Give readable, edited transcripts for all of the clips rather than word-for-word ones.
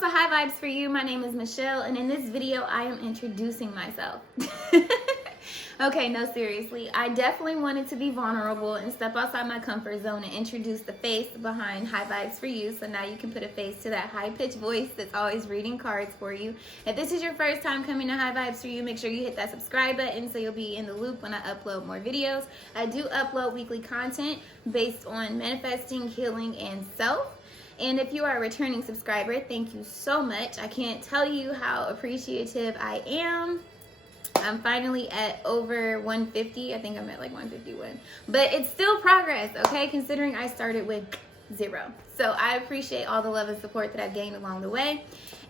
to High Vibes for You. My name is Michelle, and in this video, I am introducing myself. Okay, no, seriously. I definitely wanted to be vulnerable and step outside my comfort zone and introduce the face behind High Vibes for You. So now you can put a face to that high-pitched voice that's always reading cards for you. If this is your first time coming to High Vibes for You, make sure you hit that subscribe button so you'll be in the loop when I upload more videos. I do upload weekly content based on manifesting, healing, and self. And if you are a returning subscriber, thank you so much. I can't tell you how appreciative I am. I'm finally at over 150. I think I'm at like 151. But it's still progress, okay? Considering I started with 0. So I appreciate all the love and support that I've gained along the way.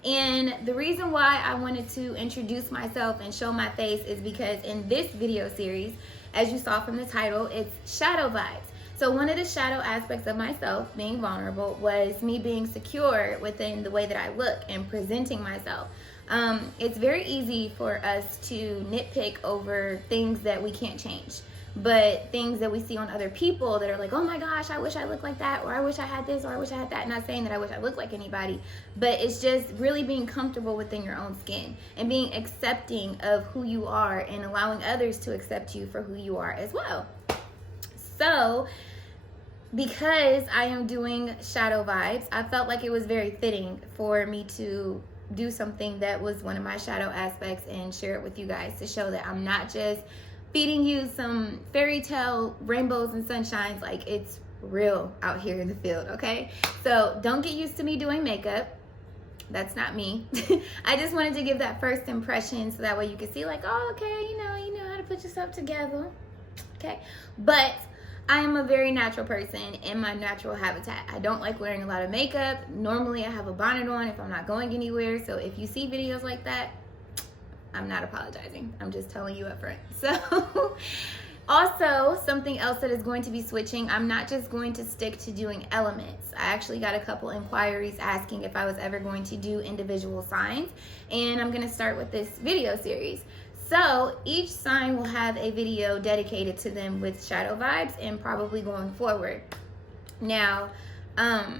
And the reason why I wanted to introduce myself and show my face is because in this video series, as you saw from the title, it's shadow vibes. So one of the shadow aspects of myself, being vulnerable, was me being secure within the way that I look and presenting myself. It's very easy for us to nitpick over things that we can't change, but things that we see on other people that are like, oh my gosh, I wish I looked like that, or I wish I had this, or I wish I had that. Not saying that I wish I looked like anybody, but it's just really being comfortable within your own skin and being accepting of who you are and allowing others to accept you for who you are as well. So because I am doing shadow vibes, I felt like it was very fitting for me to do something that was one of my shadow aspects and share it with you guys to show that I'm not just feeding you some fairy tale rainbows and sunshines. Like, it's real out here in the field, okay? So don't get used to me doing makeup. That's not me. I just wanted to give that first impression so that way you can see like, oh, okay, you know how to put yourself together, okay? But I am a very natural person in my natural habitat. I don't like wearing a lot of makeup. Normally I have a bonnet on if I'm not going anywhere. So if you see videos like that, I'm not apologizing. I'm just telling you up front. So also something else that is going to be switching, I'm not just going to stick to doing elements. I actually got a couple inquiries asking if I was ever going to do individual signs, and I'm going to start with this video series. So each sign will have a video dedicated to them with shadow vibes and probably going forward. Now, I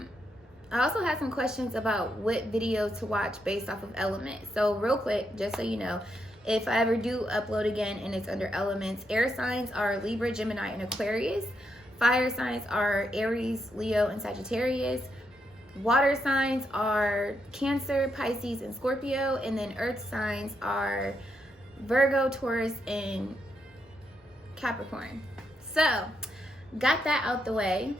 also have some questions about what video to watch based off of elements. So real quick, just so you know, if I ever do upload again and it's under elements, air signs are Libra, Gemini, and Aquarius. Fire signs are Aries, Leo, and Sagittarius. Water signs are Cancer, Pisces, and Scorpio. And then earth signs are Virgo, Taurus, and Capricorn. So, got that out the way.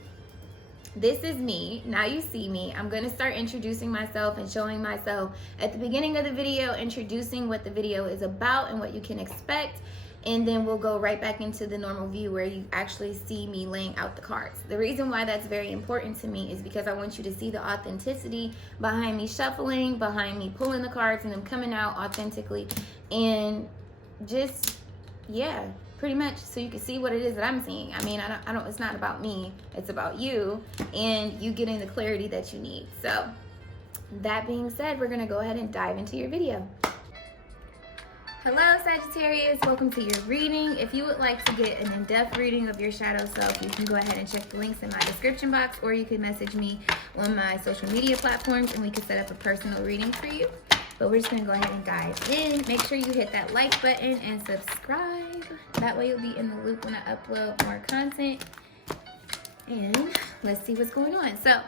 This is me. Now you see me. I'm going to start introducing myself and showing myself at the beginning of the video, introducing what the video is about and what you can expect. And then we'll go right back into the normal view where you actually see me laying out the cards. The reason why that's very important to me is because I want you to see the authenticity behind me shuffling, behind me pulling the cards and them coming out authentically. And just, yeah, pretty much so you can see what it is that I'm seeing. I mean, I don't, it's not about me, it's about you and you getting the clarity that you need. So that being said, we're gonna go ahead and dive into your video. Hello Sagittarius, welcome to your reading. If you would like to get an in-depth reading of your shadow self, you can go ahead and check the links in my description box, or you can message me on my social media platforms and we can set up a personal reading for you. But we're just gonna go ahead and dive in. Make sure you hit that like button and subscribe. That way you'll be in the loop when I upload more content. And let's see what's going on. So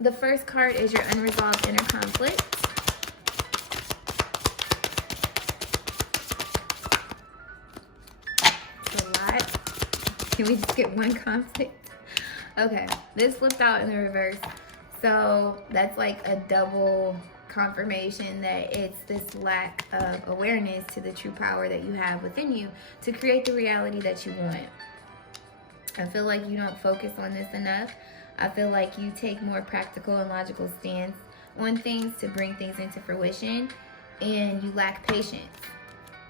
the first card is your unresolved inner conflict. Can we just get one conflict? Okay, this flipped out in the reverse. So that's like a double confirmation that it's this lack of awareness to the true power that you have within you to create the reality that you want. I feel like you don't focus on this enough. I feel like you take more practical and logical stance on things to bring things into fruition, and you lack patience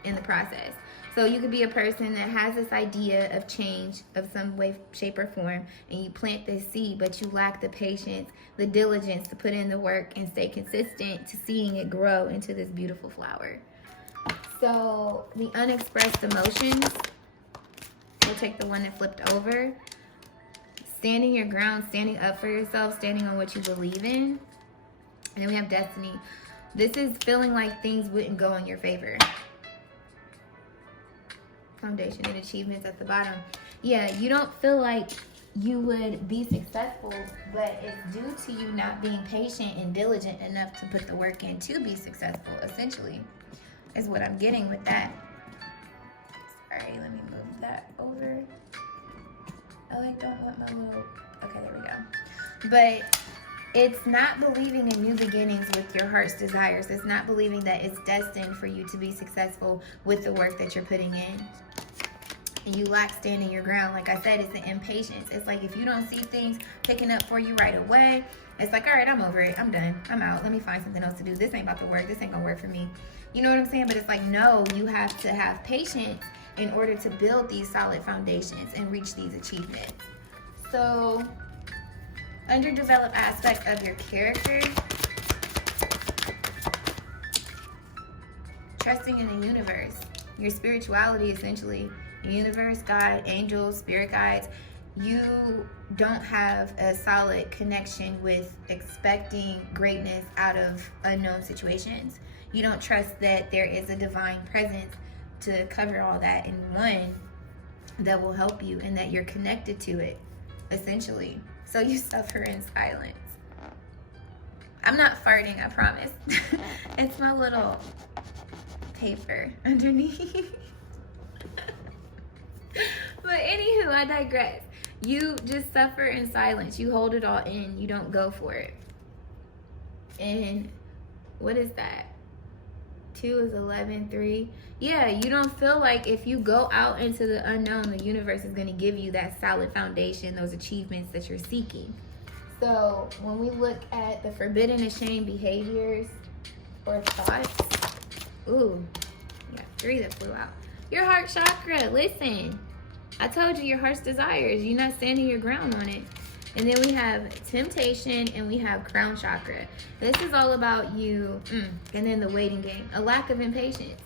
in the process. So you could be a person that has this idea of change of some way, shape, or form, and you plant this seed, but you lack the patience, the diligence to put in the work and stay consistent to seeing it grow into this beautiful flower. So the unexpressed emotions, we'll take the one that flipped over. Standing your ground, standing up for yourself, standing on what you believe in. And then we have destiny. This is feeling like things wouldn't go in your favor. Foundation and achievements at the bottom. Yeah, you don't feel like you would be successful, but it's due to you not being patient and diligent enough to put the work in to be successful, essentially, is what I'm getting with that. Sorry, let me move that over. I don't want my little, okay, there we go. But it's not believing in new beginnings with your heart's desires. It's not believing that it's destined for you to be successful with the work that you're putting in. And you lack standing your ground. Like I said, it's the impatience. It's like if you don't see things picking up for you right away, it's like, all right, I'm over it. I'm done. I'm out. Let me find something else to do. This ain't about to work. This ain't gonna work for me. You know what I'm saying? But it's like, no, you have to have patience in order to build these solid foundations and reach these achievements. So, underdeveloped aspects of your character. Trusting in the universe. Your spirituality, essentially. The universe, God, angels, spirit guides. You don't have a solid connection with expecting greatness out of unknown situations. You don't trust that there is a divine presence to cover all that in one that will help you and that you're connected to it, essentially. So you suffer in silence. I'm not farting, I promise. It's my little paper underneath. But anywho, I digress. You just suffer in silence. You hold it all in. You don't go for it. And what is that? 2 is 11, 3. Yeah, you don't feel like if you go out into the unknown, the universe is going to give you that solid foundation, those achievements that you're seeking. So when we look at the forbidden, ashamed behaviors or thoughts, ooh, yeah, 3 that flew out. Your heart chakra, listen. I told you your heart's desires. You're not standing your ground on it. And then we have temptation and we have crown chakra. This is all about you. And then the waiting game, a lack of impatience.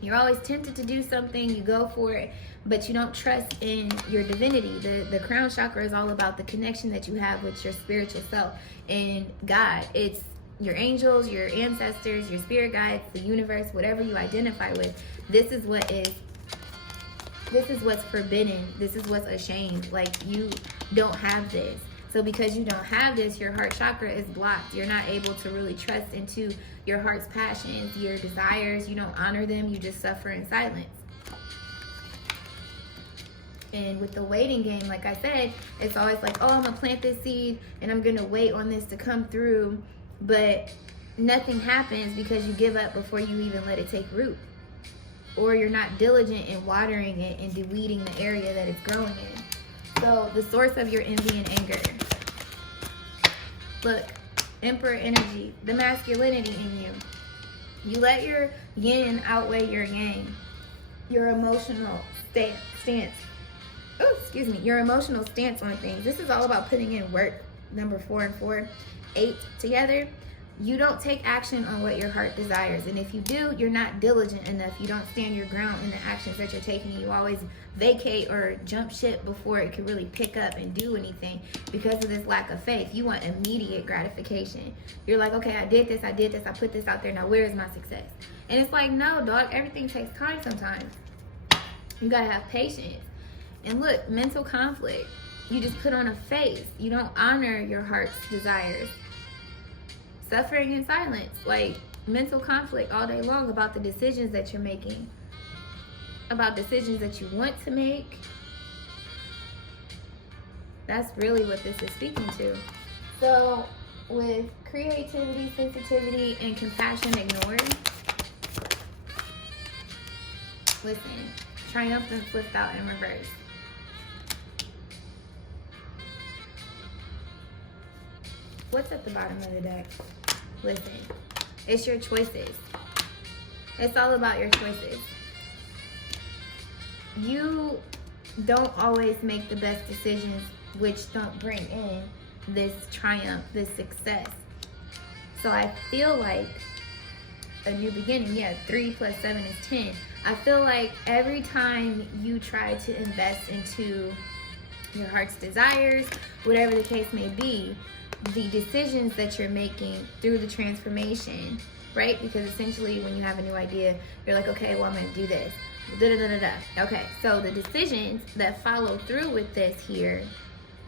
You're always tempted to do something, you go for it, but you don't trust in your divinity. The crown chakra is all about the connection that you have with your spiritual self and God. It's your angels, your ancestors, your spirit guides, the universe, whatever you identify with. This is what's forbidden. This is what's ashamed. Like, you don't have this. So because you don't have this, your heart chakra is blocked. You're not able to really trust into your heart's passions, your desires. You don't honor them. You just suffer in silence. And with the waiting game, like I said, it's always like, oh, I'm going to plant this seed and I'm going to wait on this to come through. But nothing happens because you give up before you even let it take root. Or you're not diligent in watering it and weeding the area that it's growing in. So the source of your envy and anger. Look, Emperor energy, the masculinity in you. You let your yin outweigh your yang. Your emotional stance. Oh, excuse me. Your emotional stance on things. This is all about putting in work. Number 4 and 4, 8 together. You don't take action on what your heart desires. And if you do, you're not diligent enough. You don't stand your ground in the actions that you're taking. You always vacate or jump ship before it can really pick up and do anything because of this lack of faith. You want immediate gratification. You're like, okay, I did this, I put this out there. Now where is my success? And it's like, no, dog, everything takes time sometimes. You gotta have patience. And look, mental conflict. You just put on a face. You don't honor your heart's desires. Suffering in silence, like mental conflict all day long about the decisions that you're making, about decisions that you want to make. That's really what this is speaking to. So with creativity, sensitivity, and compassion ignored, listen, triumphant flipped out in reverse. What's at the bottom of the deck? Listen, it's your choices. It's all about your choices. You don't always make the best decisions, which don't bring in this triumph, this success. So I feel like a new beginning. Yeah, 3 + 7 is 10. I feel like every time you try to invest into your heart's desires, whatever the case may be, the decisions that you're making through the transformation, right? Because essentially when you have a new idea, you're like, okay, well, I'm going to do this. Okay, so the decisions that follow through with this here,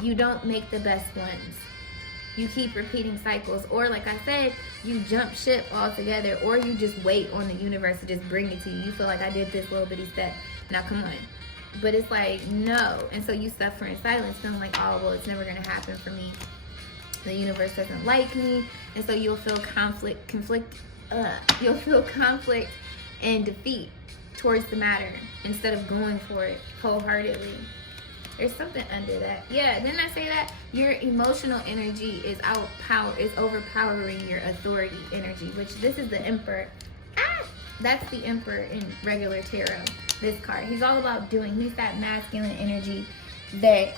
you don't make the best ones. You keep repeating cycles, or like I said, you jump ship altogether, or you just wait on the universe to just bring it to you. You feel like, I did this little bitty step, now come on. But it's like, no. And so you suffer in silence, feeling like, oh, well, it's never going to happen for me. The universe doesn't like me. And so you'll feel conflict and defeat towards the matter instead of going for it wholeheartedly. There's something under that. Yeah, didn't I say that? Your emotional energy is overpowering your authority energy, which this is the Emperor. That's the Emperor in regular tarot, this card. He's all about doing. He's that masculine energy that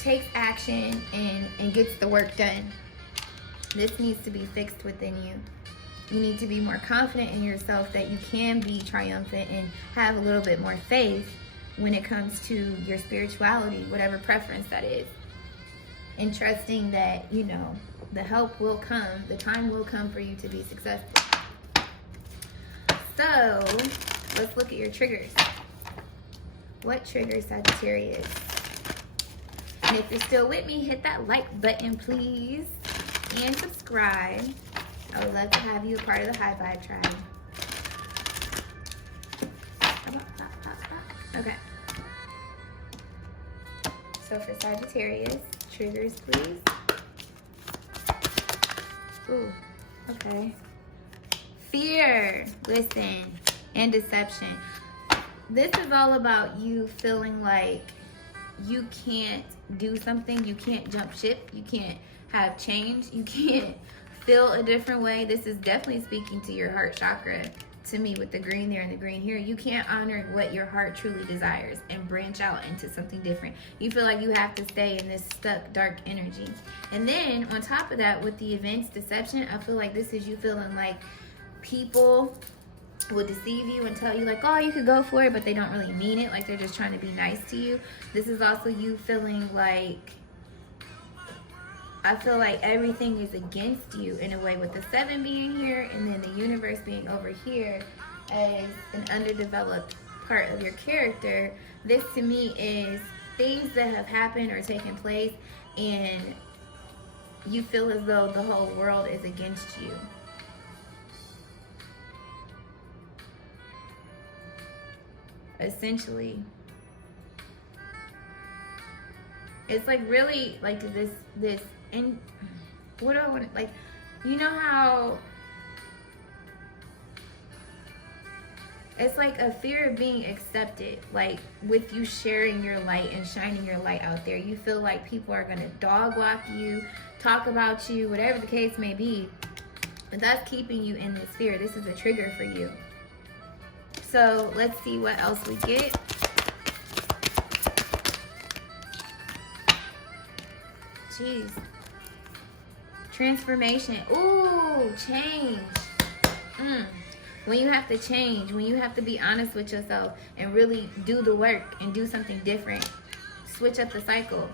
takes action and gets the work done. This needs to be fixed within you. You need to be more confident in yourself that you can be triumphant and have a little bit more faith when it comes to your spirituality, whatever preference that is. And trusting that, you know, the help will come, the time will come for you to be successful. So, let's look at your triggers. What triggers Sagittarius? And if you're still with me, hit that like button, please. And subscribe. I would love to have you a part of the High Vibe tribe. Okay. So for Sagittarius, triggers, please. Ooh, okay. Fear, listen, and deception. This is all about you feeling like you can't do something, you can't jump ship, you can't have change, you can't feel a different way. This is definitely speaking to your heart chakra, to me, with the green there and the green here. You can't honor what your heart truly desires and branch out into something different. You feel like you have to stay in this stuck, dark energy. And then on top of that, with the events deception, I feel like this is you feeling like people will deceive you and tell you like, oh, you could go for it, but they don't really mean it. Like they're just trying to be nice to you. This is also you feeling like, I feel like everything is against you in a way, with the 7 being here and then the universe being over here as an underdeveloped part of your character. This to me is things that have happened or taken place and you feel as though the whole world is against you. Essentially. It's like really like this. And what do I want to, like, you know how it's like a fear of being accepted, like with you sharing your light and shining your light out there. You feel like people are going to dog walk you, talk about you, whatever the case may be. But that's keeping you in this fear. This is a trigger for you. So let's see what else we get. Jeez. Transformation. Ooh, change. When you have to change, when you have to be honest with yourself and really do the work and do something different, switch up the cycle.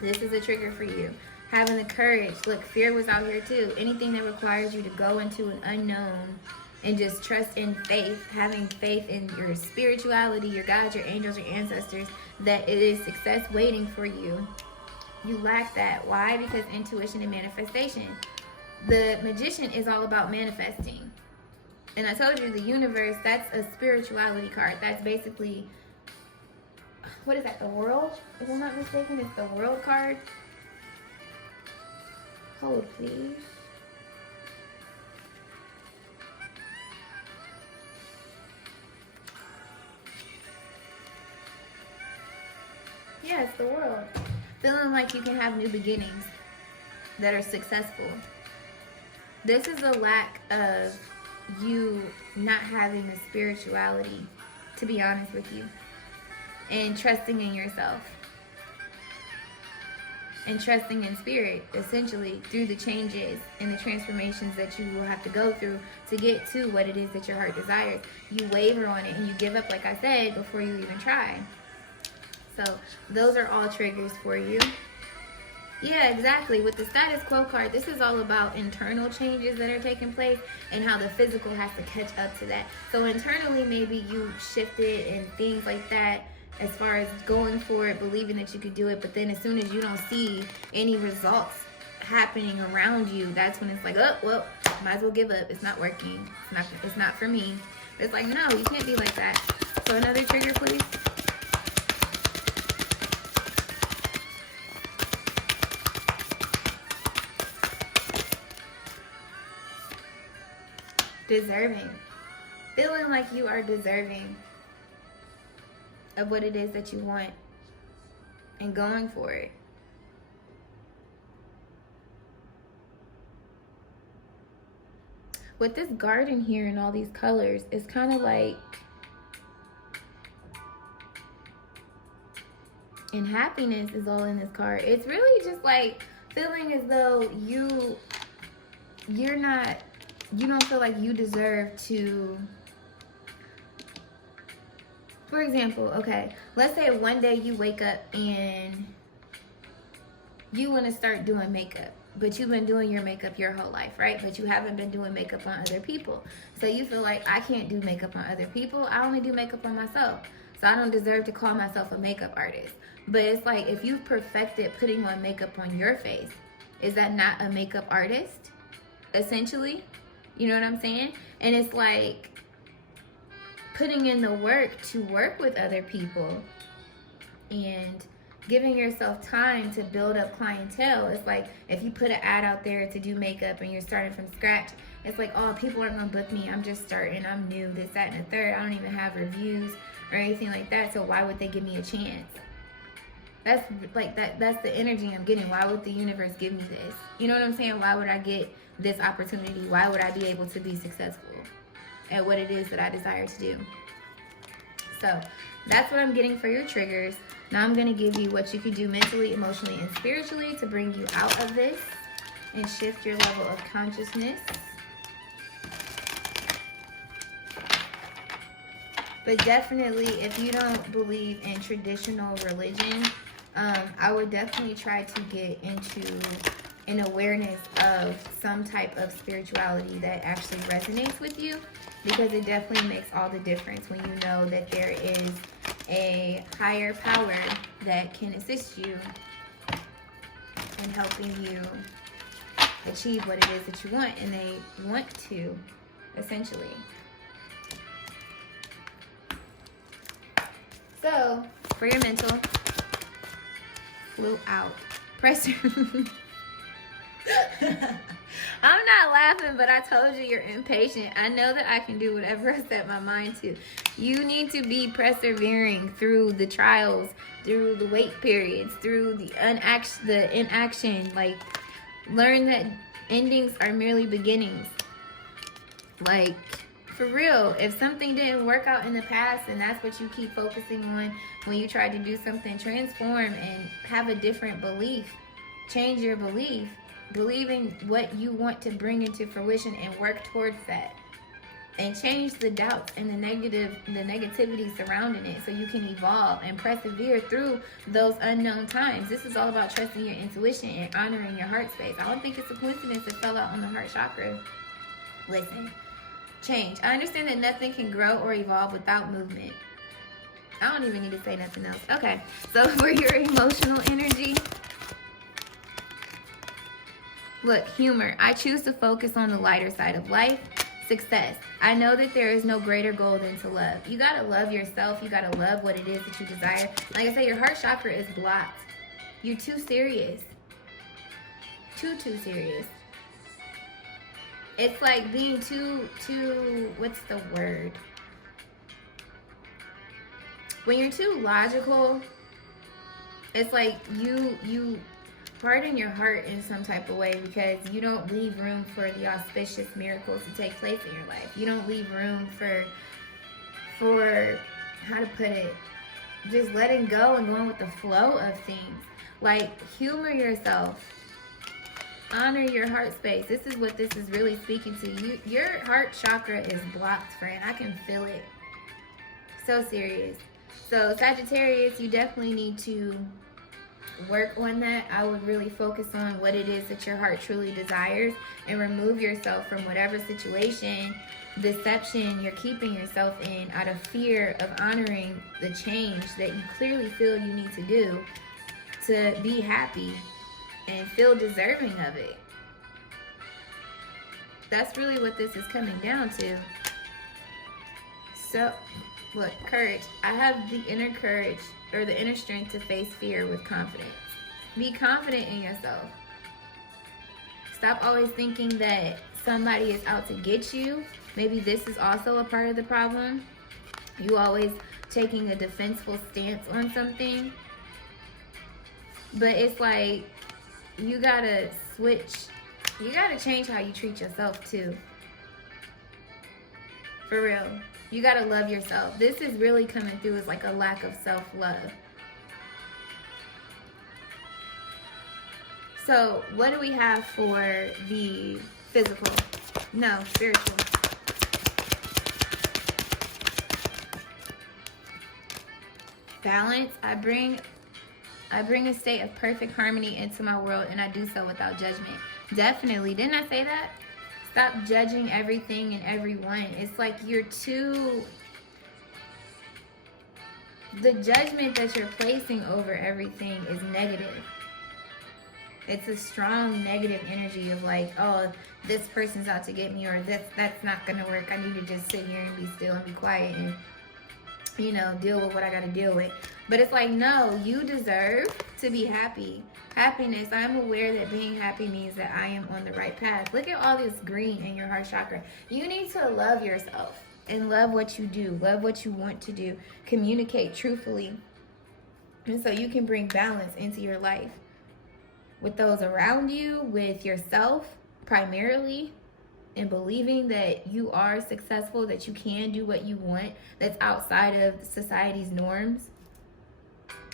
This is a trigger for you. Having the courage. Look, fear was out here too. Anything that requires you to go into an unknown and just trust in faith, having faith in your spirituality, your God, your angels, your ancestors, that it is success waiting for you. You lack that. Why? Because intuition and manifestation. The Magician is all about manifesting. And I told you the universe, that's a spirituality card. That's basically, what is that, the world? If I'm not mistaken, it's the world card. Hold, please. Yeah, it's the world. Feeling like you can have new beginnings that are successful. This is a lack of you not having the spirituality, to be honest with you, and trusting in yourself and trusting in spirit, essentially, through the changes and the transformations that you will have to go through to get to what it is that your heart desires. You waver on it and you give up, like I said, before you even try. So those are all triggers for you. Yeah, exactly. With the status quo card, this is all about internal changes that are taking place and how the physical has to catch up to that. So internally, maybe you shifted and things like that as far as going for it, believing that you could do it. But then as soon as you don't see any results happening around you, that's when it's like, oh, well, might as well give up. It's not working. It's not for me. It's like, no, you can't be like that. So another trigger, please. Deserving. Feeling like you are deserving of what it is that you want and going for it. With this garden here and all these colors, it's kind of like, and happiness is all in this card. It's really just like feeling as though you don't feel like you deserve to. For example, okay, let's say one day you wake up and you want to start doing makeup, but you've been doing your makeup your whole life, right? But you haven't been doing makeup on other people. So you feel like, I can't do makeup on other people. I only do makeup on myself. So I don't deserve to call myself a makeup artist. But it's like, if you've perfected putting on makeup on your face, is that not a makeup artist, essentially? You know what I'm saying? And it's like putting in the work to work with other people and giving yourself time to build up clientele. It's like if you put an ad out there to do makeup and you're starting from scratch, it's like, oh, people aren't gonna book me. I'm just starting. I'm new, this, that, and the third. I don't even have reviews or anything like that. So why would they give me a chance? That's like that's the energy I'm getting. Why would the universe give me this? You know what I'm saying? Why would I get this opportunity? Why would I be able to be successful at what it is that I desire to do? So that's what I'm getting for your triggers. Now I'm going to give you what you can do mentally, emotionally, and spiritually to bring you out of this and shift your level of consciousness. But definitely, if you don't believe in traditional religion, I would definitely try to get into an awareness of some type of spirituality that actually resonates with you, because it definitely makes all the difference when you know that there is a higher power that can assist you in helping you achieve what it is that you want, and they want to, essentially. So, for your mental, flew out. Press I'm not laughing, but I told you you're impatient. I know that I can do whatever I set my mind to. You need to be persevering through the trials, through the wait periods, through the inaction. Like, learn that endings are merely beginnings. Like, for real, if something didn't work out in the past and that's what you keep focusing on when you try to do something, transform and have a different belief. Change your belief. Believe in what you want to bring into fruition and work towards that. And change the doubts and the negativity surrounding it so you can evolve and persevere through those unknown times. This is all about trusting your intuition and honoring your heart space. I don't think it's a coincidence it fell out on the heart chakra. Listen, change. I understand that nothing can grow or evolve without movement. I don't even need to say nothing else. Okay, so for your emotional energy, look, humor. I choose to focus on the lighter side of life. Success. I know that there is no greater goal than to love. You gotta love yourself. You gotta love what it is that you desire. Like I said, your heart chakra is blocked. You're too serious. Too serious. It's like being too, what's the word? When you're too logical, it's like you harden your heart in some type of way, because you don't leave room for the auspicious miracles to take place in your life. You don't leave room for how to put it, just letting go and going with the flow of things. Like, humor yourself. Honor your heart space. This is what this is really speaking to you. Your heart chakra is blocked, friend. I can feel it. So serious. So Sagittarius, you definitely need to work on that, I would really focus on what it is that your heart truly desires and remove yourself from whatever situation, deception you're keeping yourself in out of fear of honoring the change that you clearly feel you need to do to be happy and feel deserving of it. That's really what this is coming down to. So, look, courage. I have the inner courage or the inner strength to face fear with confidence. Be confident in yourself. Stop always thinking that somebody is out to get you. Maybe this is also a part of the problem. You always taking a defensive stance on something. But it's like, you gotta switch. You gotta change how you treat yourself too. For real. You gotta love yourself. This is really coming through as like a lack of self-love. So what do we have for the physical? No, spiritual. Balance. I bring a state of perfect harmony into my world, and I do so without judgment. Definitely. Didn't I say that? Stop judging everything and everyone. It's like you're too... The judgment that you're placing over everything is negative. It's a strong negative energy of like, oh, this person's out to get me, or that's not going to work. I need to just sit here and be still and be quiet and, you know, deal with what I got to deal with. But it's like, no, you deserve to be happy. Happiness. I'm aware that being happy means that I am on the right path. Look at all this green in your heart chakra. You need to love yourself and love what you do. Love what you want to do. Communicate truthfully. And so you can bring balance into your life with those around you, with yourself primarily, and believing that you are successful, that you can do what you want, that's outside of society's norms.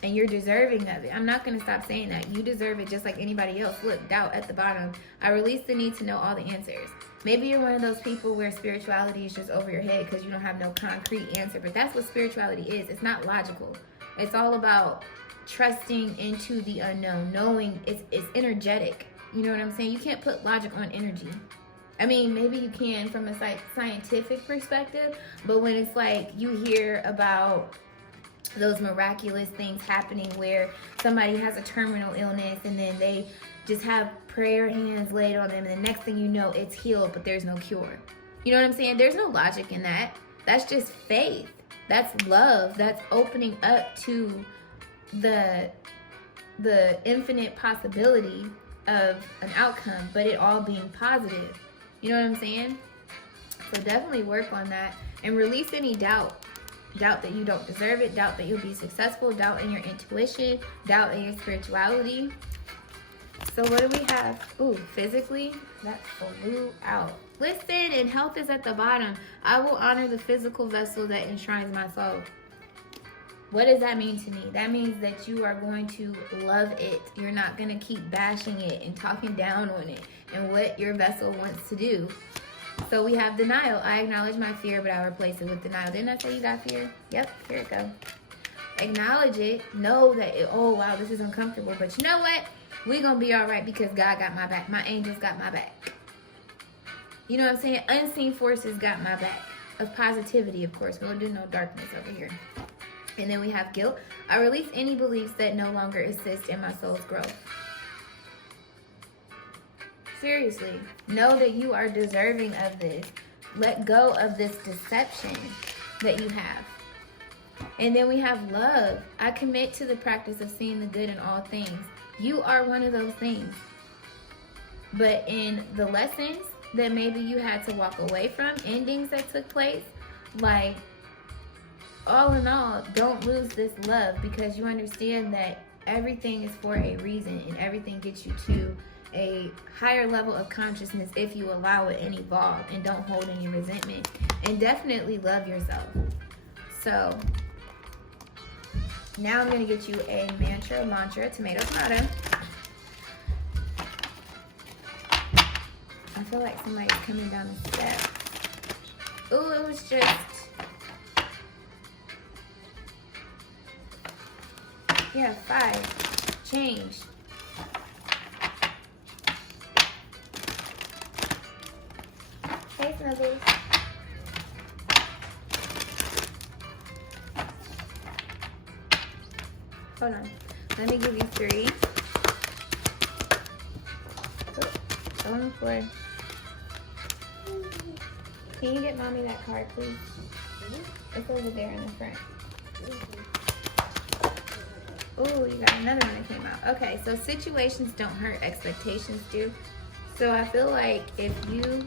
And you're deserving of it. I'm not going to stop saying that. You deserve it just like anybody else. Look, doubt at the bottom. I release the need to know all the answers. Maybe you're one of those people where spirituality is just over your head because you don't have no concrete answer. But that's what spirituality is. It's not logical. It's all about trusting into the unknown. Knowing it's energetic. You know what I'm saying? You can't put logic on energy. I mean, maybe you can from a scientific perspective. But when it's like you hear about those miraculous things happening where somebody has a terminal illness and then they just have prayer hands laid on them and the next thing you know it's healed, but there's no cure. You know what I'm saying? There's no logic in that. That's just faith. That's love. That's opening up to the infinite possibility of an outcome, but it all being positive. You know what I'm saying? So definitely work on that and release any doubt. Doubt that you don't deserve it, doubt that you'll be successful, doubt in your intuition, doubt in your spirituality. So what do we have? Ooh, physically, that flew out. Listen, and health is at the bottom. I will honor the physical vessel that enshrines my soul. What does that mean to me? That means that you are going to love it. You're not going to keep bashing it and talking down on it and what your vessel wants to do. So we have denial. I acknowledge my fear, but I replace it with denial. Didn't I say you got fear? Yep, here it goes. Acknowledge it. Know that, oh, wow, this is uncomfortable. But you know what? We're going to be all right because God got my back. My angels got my back. You know what I'm saying? Unseen forces got my back. Of positivity, of course. We don't do no darkness over here. And then we have guilt. I release any beliefs that no longer assist in my soul's growth. Seriously, know that you are deserving of this. Let go of this deception that you have. And then we have love. I commit to the practice of seeing the good in all things. You are one of those things. But in the lessons that maybe you had to walk away from, endings that took place, like, all in all, don't lose this love because you understand that everything is for a reason and everything gets you to a higher level of consciousness if you allow it and evolve and don't hold any resentment. And definitely love yourself. So now I'm going to get you a mantra, tomato. I feel like somebody's coming down the steps. Ooh, it was just... Yeah, 5. change. Hey, Snuggles. Hold on. Let me give you 3. Oh, on the floor. Can you get mommy that card, please? It's over there in the front. Oh, you got another one that came out. Okay, so situations don't hurt, expectations do. So I feel like if you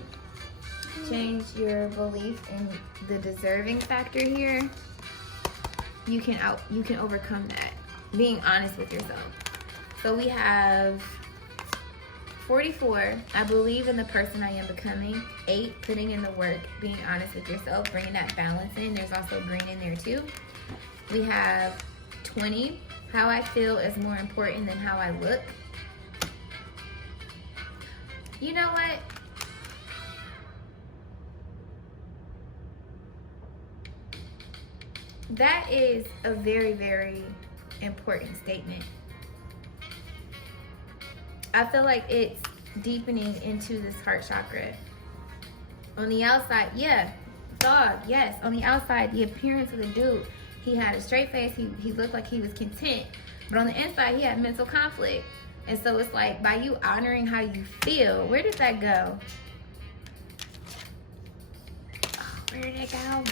change your belief in the deserving factor here, you can overcome that. Being honest with yourself. So we have 44, I believe in the person I am becoming. 8, putting in the work, being honest with yourself, bringing that balance in. There's also green in there too. We have 20, how I feel is more important than how I look. You know what? That is a very, very important statement. I feel like it's deepening into this heart chakra. On the outside, yeah, dog, yes. On the outside, the appearance of the dude, he had a straight face. He looked like he was content. But on the inside, he had mental conflict. And so it's like, by you honoring how you feel, where did that go? Oh, where did it go?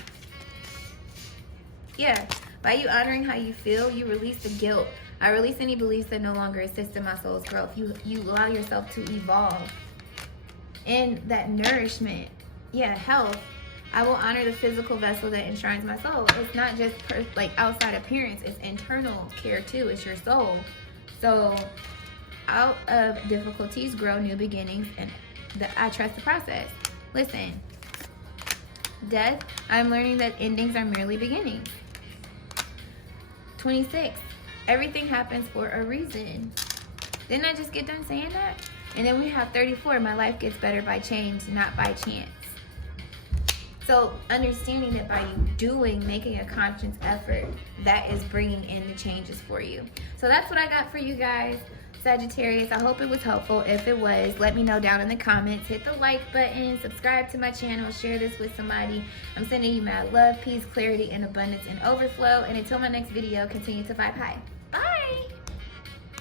Yeah, by you honoring how you feel, you release the guilt. I release any beliefs that no longer assist in my soul's growth. You allow yourself to evolve. And that nourishment, yeah, health. I will honor the physical vessel that enshrines my soul. It's not just like outside appearance, it's internal care too. It's your soul. So out of difficulties grow new beginnings, and I trust the process. Listen, death, I'm learning that endings are merely beginnings. 26, everything happens for a reason. Didn't I just get done saying that? And then we have 34, my life gets better by change, not by chance. So understanding that by you doing, making a conscious effort, that is bringing in the changes for you. So that's what I got for you guys, Sagittarius. I hope it was helpful. If it was, let me know down in the comments. Hit the like button, subscribe to my channel, share this with somebody. I'm sending you mad love, peace, clarity, and abundance and overflow. And until my next video, continue to vibe high.